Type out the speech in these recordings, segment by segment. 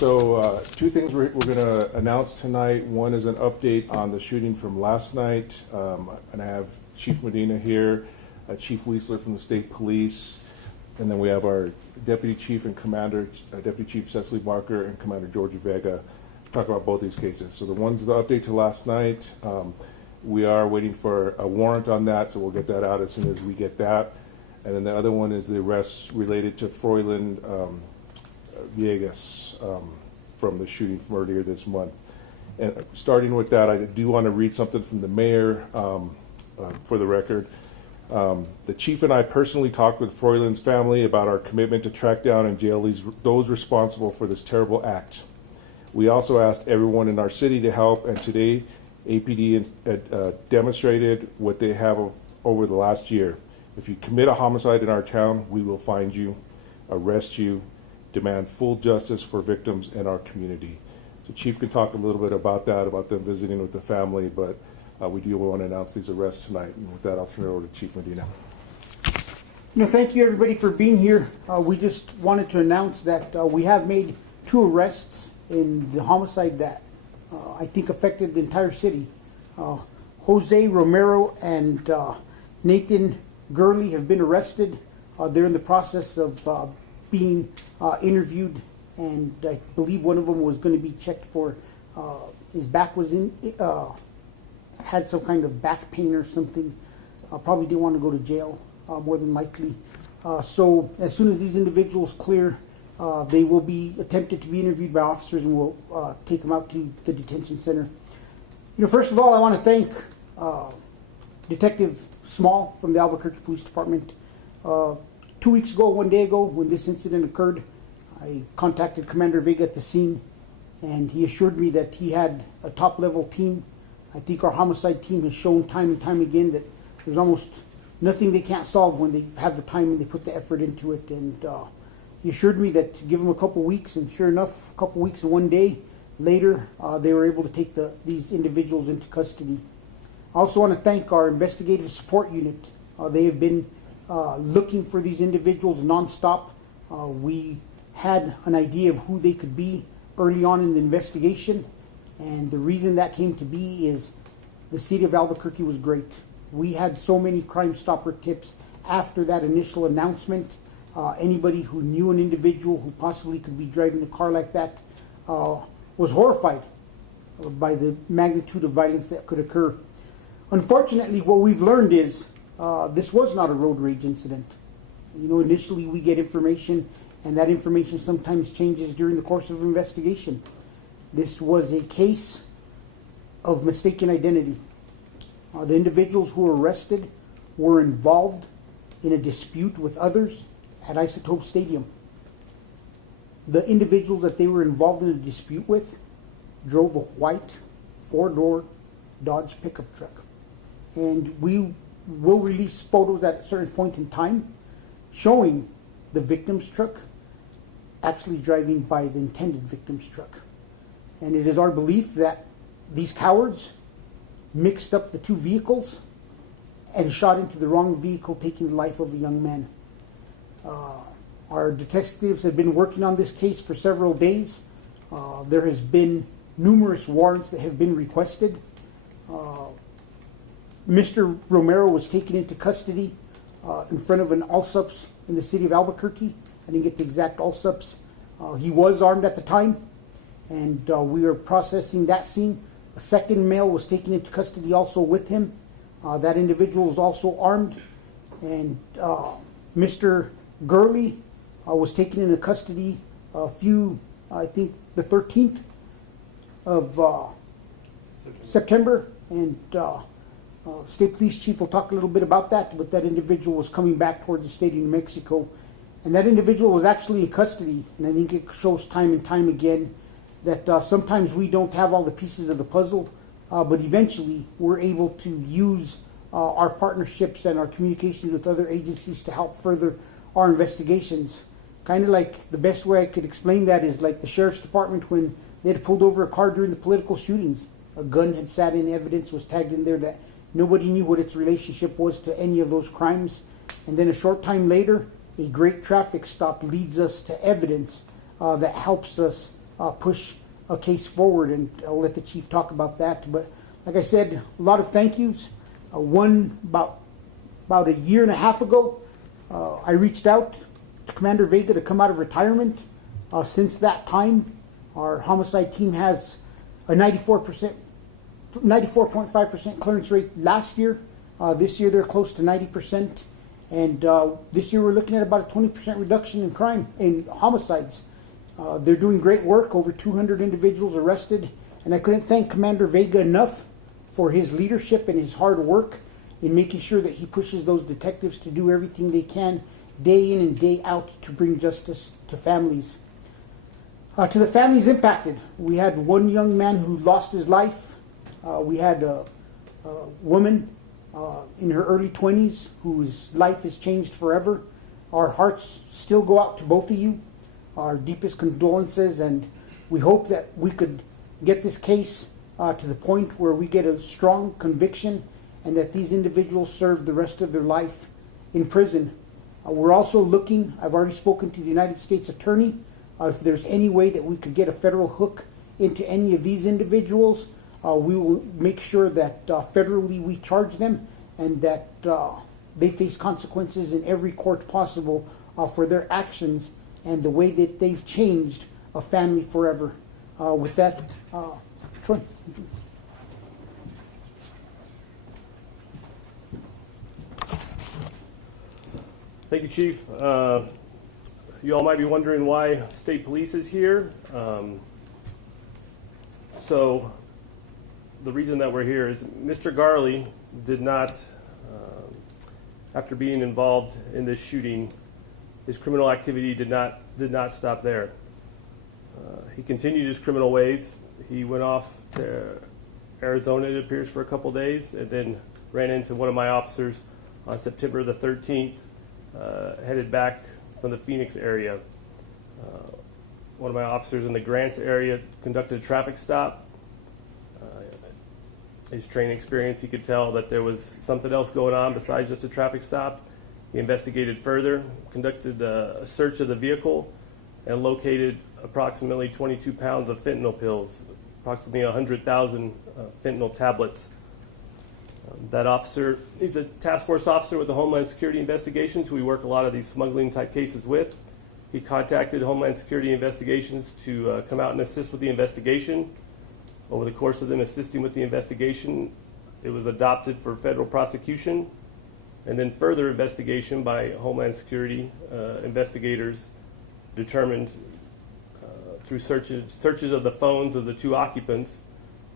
So two things we're going to announce tonight. One is an update on the shooting from last night, and I have Chief Medina here, Chief Weisler from the State Police, and then we have our Deputy Chief and Commander, Deputy Chief Cecily Barker and Commander George Vega, talk about both these cases. So the one's the update to last night. We are waiting for a warrant on that, so we'll get that out as soon as we get that. And then the other one is the arrests related to Froylan Villegas from the shooting from earlier this month. And starting with that, I do want to read something from the mayor for the record. The chief and I personally talked with Froylan's family about our commitment to track down and jail those responsible for this terrible act. We also asked everyone in our city to help, and today APD demonstrated what they have over the last year. If you commit a homicide in our town, we will find you, arrest you, demand full justice for victims in our community. So Chief can talk a little bit about that, about them visiting with the family, but we do want to announce these arrests tonight. And with that, I'll turn it over to Chief Medina. Thank you everybody for being here. We just wanted to announce that we have made 2 arrests in the homicide that I think affected the entire city. Jose Romero and Nathan Gurley have been arrested. They're in the process of being interviewed, and I believe one of them was going to be checked for his back was had some kind of back pain or something. Probably didn't want to go to jail, more than likely. So as soon as these individuals clear, they will be attempted to be interviewed by officers, and we'll take them out to the detention center. First of all, I want to thank Detective Small from the Albuquerque Police Department. 2 weeks ago, 1 day ago, when this incident occurred, I contacted Commander Vega at the scene, and he assured me that he had a top-level team. I think our homicide team has shown time and time again that there's almost nothing they can't solve when they have the time and they put the effort into it. And he assured me that to give them a couple weeks, and sure enough, a couple weeks and 1 day later, they were able to take these individuals into custody. I also want to thank our investigative support unit. They have been looking for these individuals nonstop. We had an idea of who they could be early on in the investigation, and the reason that came to be is the city of Albuquerque was great. We had so many Crime Stopper tips after that initial announcement. Anybody who knew an individual who possibly could be driving a car like that was horrified by the magnitude of violence that could occur. Unfortunately, what we've learned is this was not a road rage incident. Initially we get information, and that information sometimes changes during the course of investigation. This was a case of mistaken identity. The individuals who were arrested were involved in a dispute with others at Isotope Stadium. The individuals that they were involved in a dispute with drove a white 4-door Dodge pickup truck. And we will release photos at a certain point in time showing the victim's truck actually driving by the intended victim's truck. And it is our belief that these cowards mixed up the 2 vehicles and shot into the wrong vehicle, taking the life of a young man. Our detectives have been working on this case for several days. There has been numerous warrants that have been requested. Mr. Romero was taken into custody in front of an Allsups in the city of Albuquerque. I didn't get the exact Allsups. He was armed at the time, and we are processing that scene. A second male was taken into custody also with him. That individual was also armed, and Mr. Gurley was taken into custody I think the 13th of September, and State Police Chief will talk a little bit about that, but that individual was coming back towards the state of New Mexico, and that individual was actually in custody. And I think it shows time and time again that sometimes we don't have all the pieces of the puzzle, but eventually we're able to use our partnerships and our communications with other agencies to help further our investigations. Kind of like the best way I could explain that is like the Sheriff's Department when they had pulled over a car during the political shootings. A gun had sat in, evidence was tagged in there that nobody knew what its relationship was to any of those crimes. And then a short time later, a great traffic stop leads us to evidence that helps us push a case forward, and I'll let the chief talk about that. But like I said, a lot of thank yous. One about a year and a half ago, I reached out to Commander Vega to come out of retirement. Since that time, our homicide team has a 94.5% clearance rate last year. This year they're close to 90%. And this year we're looking at about a 20% reduction in crime, in homicides. They're doing great work, over 200 individuals arrested. And I couldn't thank Commander Vega enough for his leadership and his hard work in making sure that he pushes those detectives to do everything they can day in and day out to bring justice to families. To the families impacted, we had one young man who lost his life. We had a woman in her early 20s whose life has changed forever. Our hearts still go out to both of you. Our deepest condolences, and we hope that we could get this case to the point where we get a strong conviction and that these individuals serve the rest of their life in prison. We're also looking, I've already spoken to the United States Attorney, if there's any way that we could get a federal hook into any of these individuals, we will make sure that federally we charge them and that they face consequences in every court possible for their actions and the way that they've changed a family forever. With that, Troy. Thank you, Chief. You all might be wondering why State Police is here. So the reason that we're here is Mr. Garley did not, after being involved in this shooting, his criminal activity did not stop there. He continued his criminal ways. He went off to Arizona, it appears, for a couple days, and then ran into one of my officers on September the 13th, headed back from the Phoenix area. One of my officers in the Grants area conducted a traffic stop. His training experience, he could tell that there was something else going on besides just a traffic stop. He investigated further, conducted a search of the vehicle, and located approximately 22 pounds of fentanyl pills, approximately 100,000 fentanyl tablets. That officer, he's a task force officer with the Homeland Security Investigations, who we work a lot of these smuggling type cases with. He contacted Homeland Security Investigations to come out and assist with the investigation. Over the course of them assisting with the investigation, it was adopted for federal prosecution, and then further investigation by Homeland Security investigators determined through searches of the phones of the two occupants.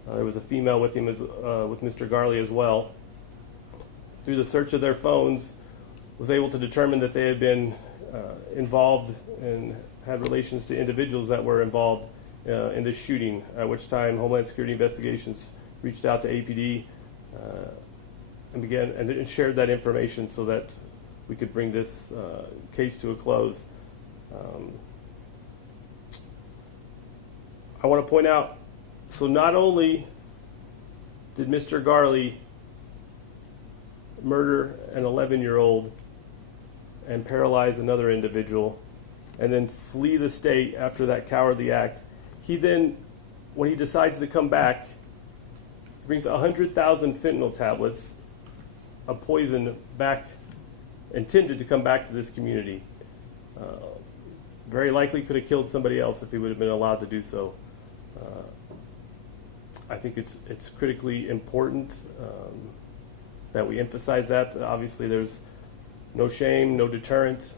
There was a female with him, with Mr. Garley as well. Through the search of their phones, was able to determine that they had been involved and had relations to individuals that were involved in this shooting, at which time Homeland Security Investigations reached out to APD and shared that information so that we could bring this case to a close. I want to point out, so not only did Mr. Garley murder an 11-year-old and paralyze another individual and then flee the state after that cowardly act, he then, when he decides to come back, brings 100,000 fentanyl tablets of poison back, intended to come back to this community. Very likely could have killed somebody else if he would have been allowed to do so. I think it's critically important that we emphasize that. Obviously, there's no shame, no deterrent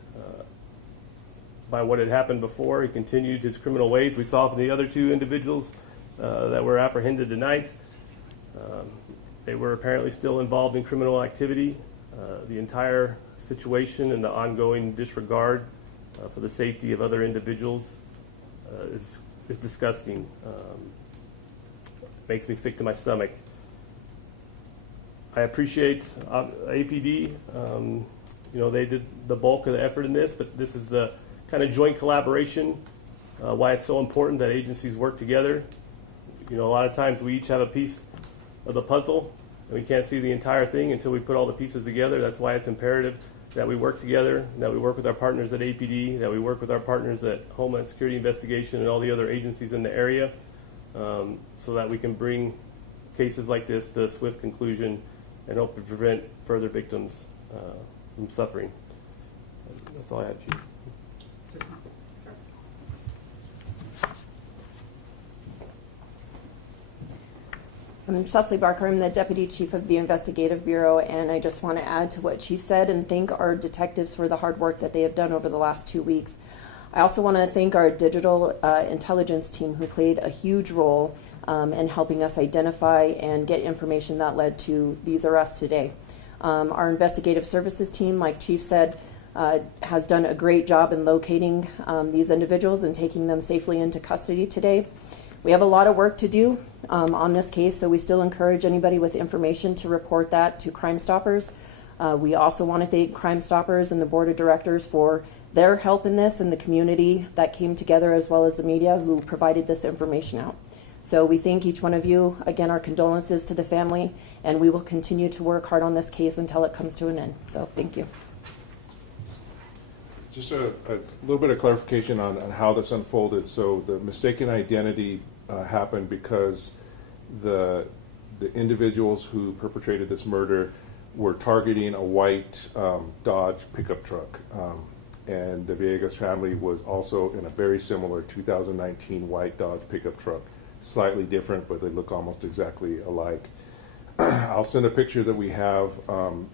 by what had happened before. He continued his criminal ways. We saw from the other two individuals that were apprehended tonight. They were apparently still involved in criminal activity. The entire situation and the ongoing disregard for the safety of other individuals is disgusting. Makes me sick to my stomach. I appreciate APD. They did the bulk of the effort in this, but this is the kind of joint collaboration, why it's so important that agencies work together. A lot of times we each have a piece of the puzzle, and we can't see the entire thing until we put all the pieces together. That's why it's imperative that we work together, that we work with our partners at APD, that we work with our partners at Homeland Security Investigation and all the other agencies in the area, so that we can bring cases like this to a swift conclusion and hope to prevent further victims from suffering. That's all I have, Chief. I'm Cecily Barker. I'm the Deputy Chief of the Investigative Bureau, and I just want to add to what Chief said and thank our detectives for the hard work that they have done over the last 2 weeks. I also want to thank our digital intelligence team, who played a huge role in helping us identify and get information that led to these arrests today. Our investigative services team, like Chief said, has done a great job in locating these individuals and taking them safely into custody today. We have a lot of work to do on this case, so we still encourage anybody with information to report that to Crime Stoppers. We also want to thank Crime Stoppers and the Board of Directors for their help in this, and the community that came together, as well as the media who provided this information out. So we thank each one of you. Again, our condolences to the family, and we will continue to work hard on this case until it comes to an end. So thank you. Just a little bit of clarification on how this unfolded. So the mistaken identity happened because the individuals who perpetrated this murder were targeting a white Dodge pickup truck. And the Villegas family was also in a very similar 2019 white Dodge pickup truck. Slightly different, but they look almost exactly alike. I'll send a picture that we have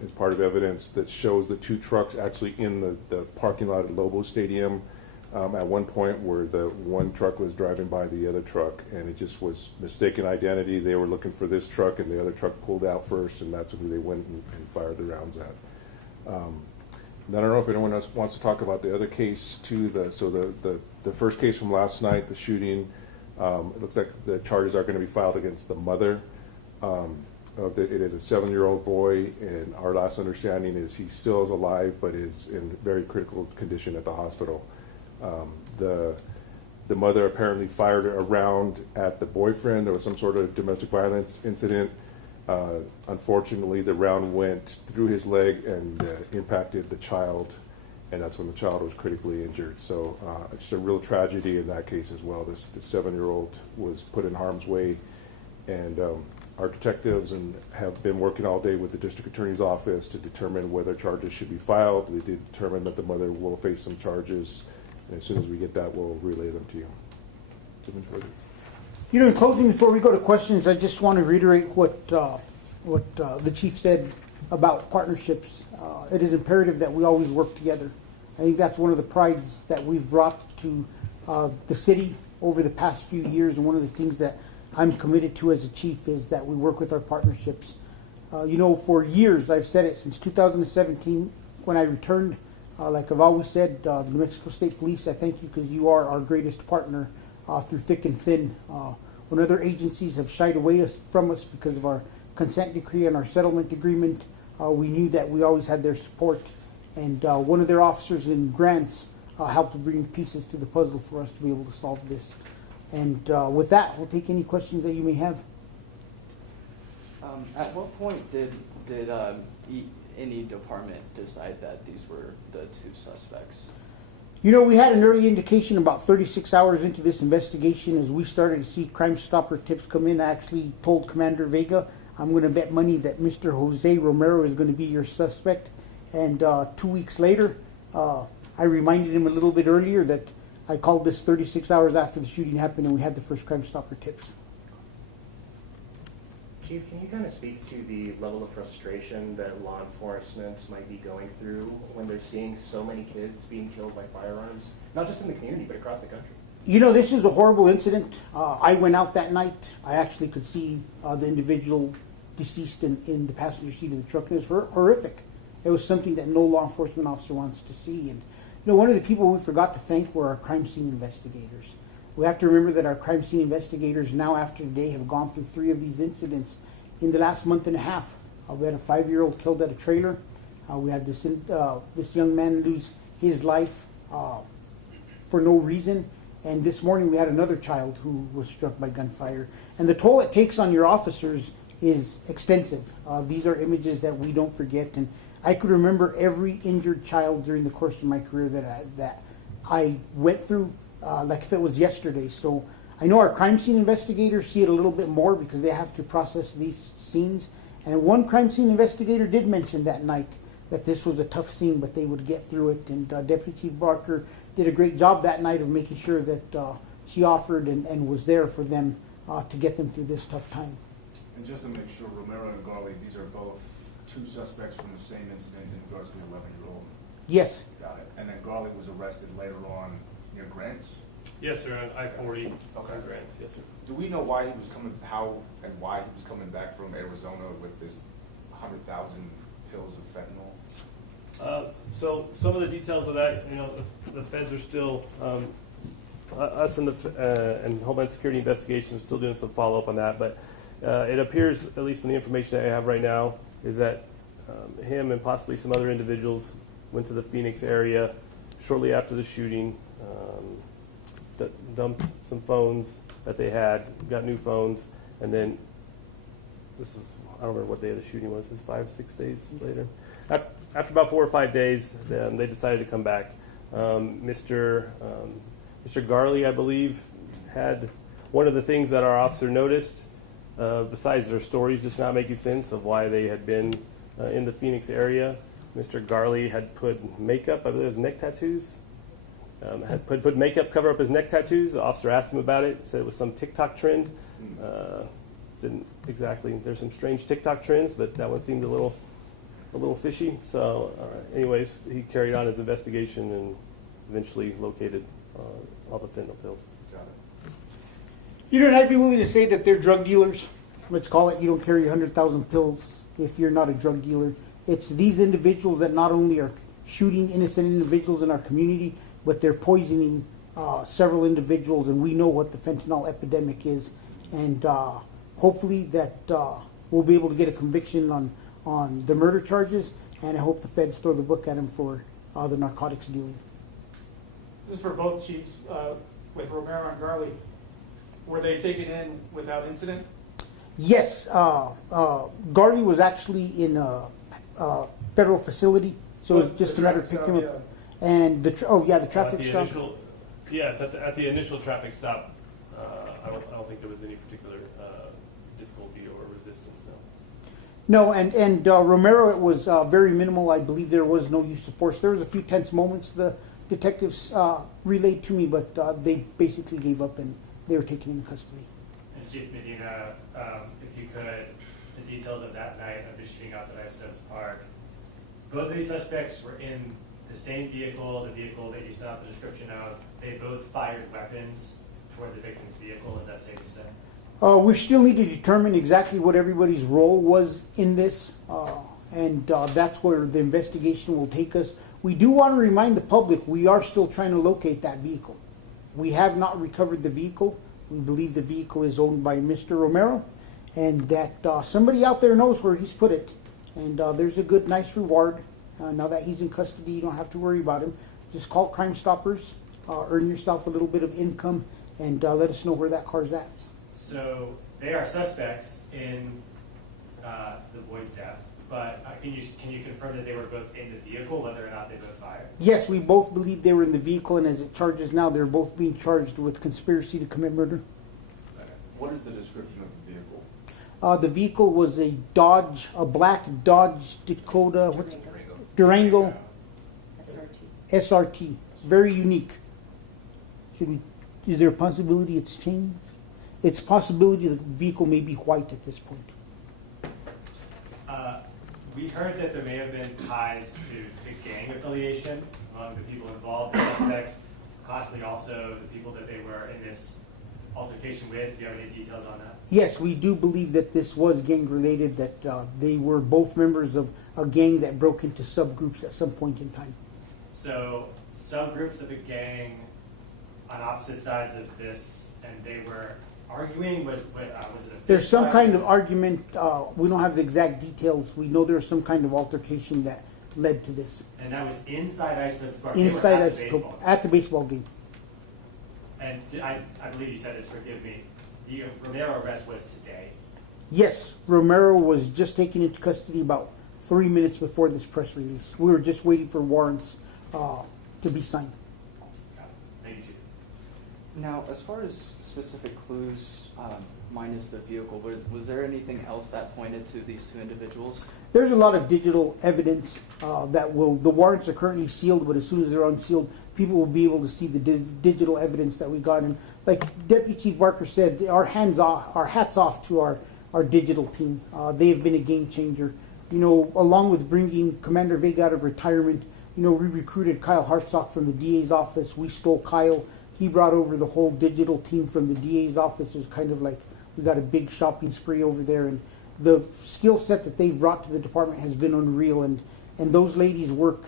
as part of evidence that shows the two trucks actually in the parking lot at Lobo Stadium at one point, where the one truck was driving by the other truck, and it just was mistaken identity. They were looking for this truck, and the other truck pulled out first, and that's who they went and fired the rounds at. I don't know if anyone else wants to talk about the other case too. The first case from last night, the shooting, it looks like the charges are going to be filed against the mother. It is a 7-year-old boy, and our last understanding is he still is alive, but is in very critical condition at the hospital. The mother apparently fired a round at the boyfriend. There was some sort of domestic violence incident. Unfortunately, the round went through his leg and impacted the child, and that's when the child was critically injured. So it's a real tragedy in that case as well. This 7-year-old was put in harm's way, and our detectives have been working all day with the district attorney's office to determine whether charges should be filed. We did determine that the mother will face some charges, and as soon as we get that, we'll relay them to you. Something further? You know, in closing, before we go to questions, I just want to reiterate what the chief said about partnerships. It is imperative that we always work together. I think that's one of the prides that we've brought to the city over the past few years, and one of the things that I'm committed to as a chief is that we work with our partnerships. You know, for years, I've said it, since 2017, when I returned, like I've always said, the New Mexico State Police, I thank you because you are our greatest partner through thick and thin. When other agencies have shied away from us because of our consent decree and our settlement agreement, we knew that we always had their support. And one of their officers in grants helped to bring pieces to the puzzle for us to be able to solve this. And with that, we'll take any questions that you may have. At what point did any department decide that these were the two suspects? You know, we had an early indication about 36 hours into this investigation. As we started to see Crime Stopper tips come in, I actually told Commander Vega, I'm going to bet money that Mr. Jose Romero is going to be your suspect. And 2 weeks later, I reminded him a little bit earlier that I called this 36 hours after the shooting happened, and we had the first Crime Stopper tips. Chief, can you kind of speak to the level of frustration that law enforcement might be going through when they're seeing so many kids being killed by firearms, not just in the community, but across the country? You know, this is a horrible incident. I went out that night. I actually could see the individual deceased in the passenger seat of the truck, and it was horrific. It was something that no law enforcement officer wants to see. And you know, one of the people we forgot to thank were our crime scene investigators. We have to remember that our crime scene investigators now, after today, have gone through 3 of these incidents in the last month and a half. We had a 5-year-old killed at a trailer. We had this young man lose his life for no reason. And this morning we had another child who was struck by gunfire. And the toll it takes on your officers is extensive. These are images that we don't forget. And I could remember every injured child during the course of my career that I went through, like if it was yesterday. So I know our crime scene investigators see it a little bit more because they have to process these scenes. And one crime scene investigator did mention that night that this was a tough scene, but they would get through it. And Deputy Chief Barker did a great job that night of making sure that she offered and was there for them to get them through this tough time. And just to make sure, Romero and Garley, these are both two suspects from the same incident in regards to the 11-year-old. Yes. Got it. And then Garley was arrested later on near Grants? Yes, sir, on I-40. Okay. Grants, yes, sir. Do we know why he was coming, how and why he was coming back from Arizona with this 100,000 pills of fentanyl? So some of the details of that, the feds are still, us and and Homeland Security Investigations still doing some follow-up on that, but it appears, at least from the information I have right now, is that him and possibly some other individuals went to the Phoenix area shortly after the shooting, dumped some phones that they had, got new phones, and then this is, I don't remember what day of the shooting was, this 5-6 days later. After about 4 or 5 days, they decided to come back. Mr. Garley, I believe, had one of the things that our officer noticed, besides their stories just not making sense of why they had been in the Phoenix area. Mr. Garley had put makeup, I believe it was neck tattoos, had put makeup cover up his neck tattoos. The officer asked him about it, said it was some TikTok trend. Didn't exactly, there's some strange TikTok trends, but that one seemed a little fishy. So anyways, he carried on his investigation and eventually located all the fentanyl pills. Got it. You know, I'd be willing to say that they're drug dealers. Let's call it, you don't carry 100,000 pills if you're not a drug dealer. It's these individuals that not only are shooting innocent individuals in our community, but they're poisoning several individuals, and we know what the fentanyl epidemic is. And hopefully that we'll be able to get a conviction on the murder charges, and I hope the feds throw the book at him for the narcotics dealing. This is for both chiefs, with Romero and Garley. Were they taken in without incident? Yes, Garley was actually in a federal facility, so it was just a matter of picking him up. And the traffic stop. Yes, at the initial traffic stop, I don't think there was any particular difficulty or resistance. No. No, and Romero, it was very minimal. I believe there was no use of force. There was a few tense moments the detectives relayed to me, but they basically gave up and they were taken into custody. And Chief Medina, if you could, the details of that night of the shooting outside Stubbs Park. Both of these suspects were in the same vehicle, the vehicle that you saw the description of. They both fired weapons toward the victim's vehicle. Is that safe to say? We still need to determine exactly what everybody's role was in this, and that's where the investigation will take us. We do want to remind the public we are still trying to locate that vehicle. We have not recovered the vehicle. We believe the vehicle is owned by Mr. Romero, and that somebody out there knows where he's put it. And there's a good, nice reward. Now that he's in custody, you don't have to worry about him. Just call Crime Stoppers, earn yourself a little bit of income, and let us know where that car's at. So they are suspects in the boy's death, but can you confirm that they were both in the vehicle, whether or not they both fired? Yes, we both believe they were in the vehicle, and as it charges now, they're both being charged with conspiracy to commit murder. What is the description of the vehicle? The vehicle was a black Dodge Dakota, Durango SRT. Very unique. Is there a possibility it's changed? It's a possibility the vehicle may be white at this point. We heard that there may have been ties to gang affiliation among the people involved, the suspects, possibly also the people that they were in this altercation with. Do you have any details on that? Yes, we do believe that this was gang related, that they were both members of a gang that broke into subgroups at some point in time. So subgroups of a gang on opposite sides of this, and they were arguing, was it a There's some fight? kind of argument, we don't have the exact details. We know there's some kind of altercation that led to this. And that was inside Isotopes Park. Inside at Isotope, at the baseball game. And I believe you said this, forgive me, the Romero arrest was today. Yes, Romero was just taken into custody about 3 minutes before this press release. We were just waiting for warrants to be signed. Thank you, Chief. Now, as far as specific clues, minus the vehicle, was there anything else that pointed to these two individuals? There's a lot of digital evidence the warrants are currently sealed, but as soon as they're unsealed, people will be able to see the digital evidence that we got. And like Deputy Chief Barker said, our hats off to our digital team. They have been a game changer. You know, along with bringing Commander Vega out of retirement, you know, we recruited Kyle Hartsock from the DA's office. We stole Kyle. He brought over the whole digital team from the DA's office. It was kind of like we got a big shopping spree over there. And the skill set that they've brought to the department has been unreal. And those ladies work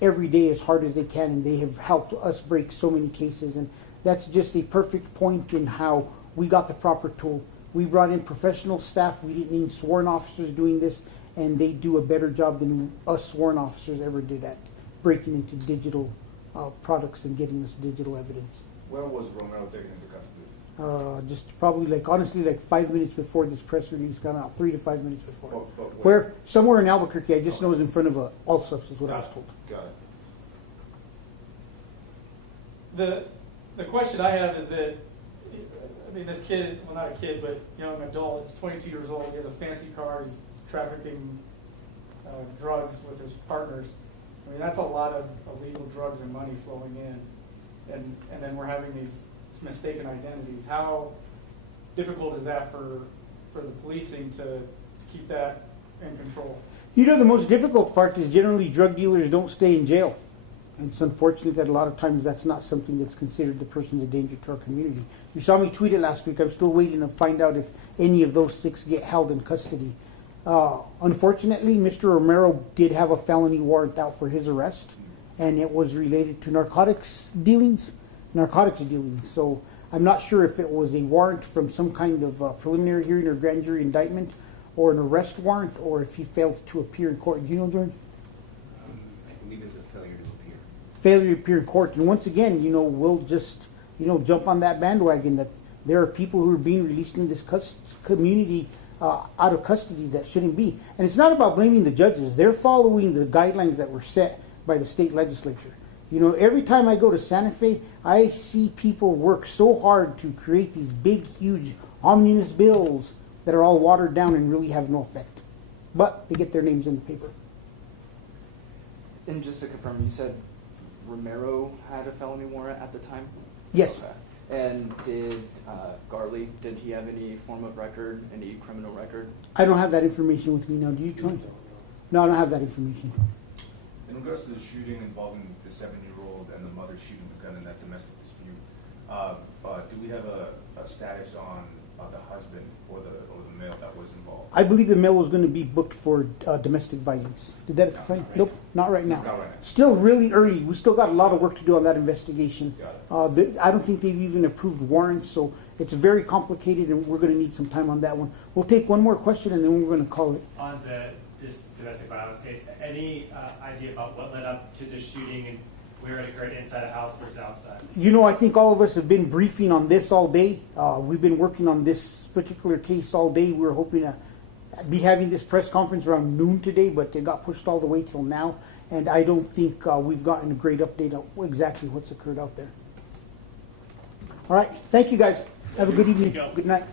every day as hard as they can, and they have helped us break so many cases. And that's just a perfect point in how we got the proper tool. We brought in professional staff. We didn't need sworn officers doing this, and they do a better job than us sworn officers ever did at breaking into digital products and getting us digital evidence. When was Romero taken into custody? Just probably honestly 5 minutes before this press release got out, 3 to 5 minutes before. But where somewhere in Albuquerque, I just know it was in front of Allsups is what I was told. Got it. The question I have is that, I mean, this kid, well, not a kid, but young adult, is 22 years old. He has a fancy car. He's trafficking drugs with his partners. I mean, that's a lot of illegal drugs and money flowing in. And then we're having these mistaken identities. How difficult is that for the policing to keep that in control? You know, the most difficult part is generally drug dealers don't stay in jail. It's unfortunate that a lot of times that's not something that's considered the person's a danger to our community. You saw me tweet it last week. I'm still waiting to find out if any of those 6 get held in custody. Unfortunately, Mr. Romero did have a felony warrant out for his arrest, and it was related to narcotics dealings. So I'm not sure if it was a warrant from some kind of preliminary hearing or grand jury indictment, or an arrest warrant, or if he failed to appear in court. Do you know, George? I believe it's a failure to appear. Failure to appear in court. And once again, you know, we'll just, you know, jump on that bandwagon that there are people who are being released in this community out of custody that shouldn't be. And it's not about blaming the judges. They're following the guidelines that were set by the state legislature. You know, every time I go to Santa Fe, I see people work so hard to create these big, huge omnibus bills that are all watered down and really have no effect. But they get their names in the paper. And just to confirm, you said Romero had a felony warrant at the time? Yes. Okay. And did Garley, did he have any form of record, any criminal record? I don't have that information with me now. Do you, Troy? No, I don't have that information. In regards to the shooting involving the 7-year-old and the mother shooting the gun in that domestic dispute, do we have a status on the husband or the male that was involved? I believe the male was going to be booked for domestic violence. Did that confirm? Nope, not right now. Not right now. Still really early. We still got a lot of work to do on that investigation. Got it. I don't think they've even approved warrants, so it's very complicated, and we're going to need some time on that one. We'll take one more question, and then we're going to call it. On this domestic violence case, any idea about what led up to the shooting and where it occurred, inside a house versus outside? You know, I think all of us have been briefing on this all day. We've been working on this particular case all day. We were hoping to be having this press conference around noon today, but it got pushed all the way till now. And I don't think we've gotten a great update on exactly what's occurred out there. All right. Thank you, guys. Have a good evening. Good night.